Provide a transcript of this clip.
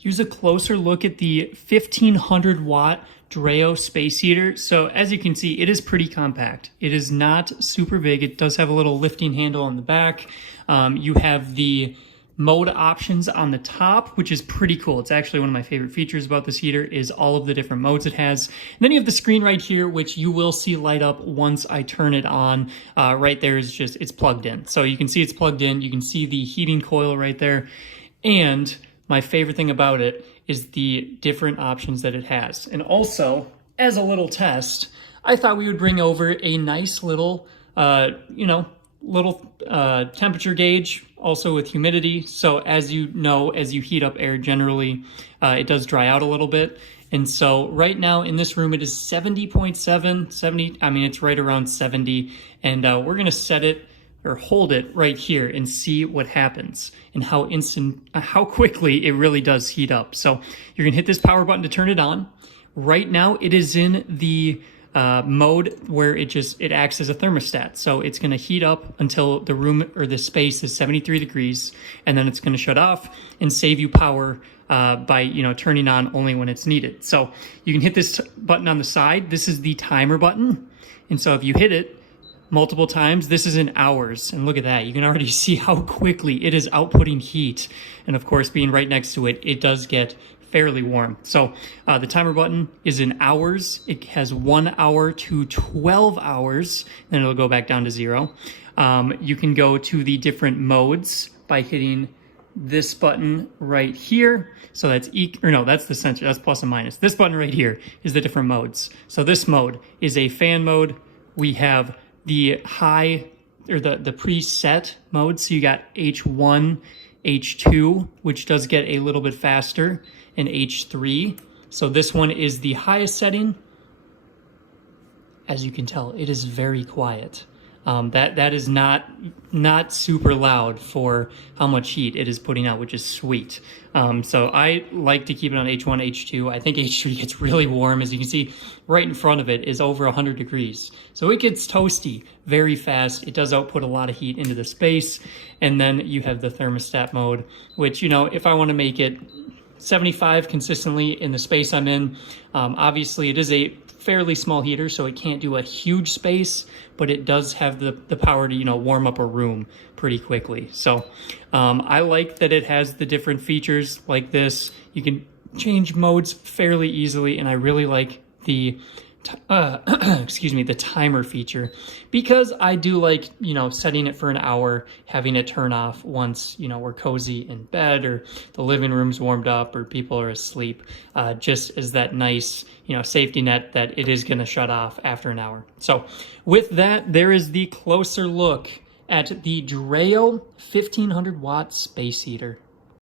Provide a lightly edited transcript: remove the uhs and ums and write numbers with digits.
here's a closer look at the 1500 watt Dreo space heater. So as you can see, it is pretty compact. It is not super big. It does have a little lifting handle on the back. You have the mode options on the top, which is pretty cool. It's actually one of my favorite features about this heater is all of the different modes it has. And then you have the screen right here, which you will see light up once I turn it on. Right there is just, it's plugged in. So you can see it's plugged in. You can see the heating coil right there. And my favorite thing about it is the different options that it has. And also, as a little test, I thought we would bring over a nice little, temperature gauge, also with humidity. So as you know, as you heat up air generally, it does dry out a little bit. And so right now in this room, it is 70.7, I mean, it's right around 70. And we're gonna set it or hold it right here and see what happens and how quickly it really does heat up. So you're gonna hit this power button to turn it on. Right now it is in the mode where it acts as a thermostat. So it's going to heat up until the room or the space is 73 degrees, and then it's going to shut off and save you power by turning on only when it's needed. So you can hit this button on the side. This is the timer button, and so if you hit it multiple times, this is in hours, and look at that. You can already see how quickly it is outputting heat, and of course, being right next to it, it does get fairly warm. So the timer button is in hours. It has 1 hour to 12 hours, then it'll go back down to 0. You can go to the different modes by hitting this button right here. So that's that's the sensor, that's plus and minus. This button right here is the different modes. So this mode is a fan mode. We have the high, or the preset mode. So you got H1, H2, which does get a little bit faster, and H3. So this one is the highest setting. As you can tell, it is very quiet. That is not super loud for how much heat it is putting out, which is sweet. So I like to keep it on H1, H2. I think H3 gets really warm. As you can see, right in front of it is over 100 degrees. So it gets toasty very fast. It does output a lot of heat into the space. And then you have the thermostat mode, which, if I want to make it 75 consistently in the space I'm in, obviously it is a fairly small heater, so it can't do a huge space, but it does have the power to warm up a room pretty quickly. So I like that it has the different features like this. You can change modes fairly easily, and I really like the the timer feature, because I do like setting it for an hour, having it turn off once we're cozy in bed, or the living room's warmed up, or people are asleep, just as that nice safety net that it is going to shut off after an hour. So with that, there is the closer look at the Dreo 1500 watt space heater.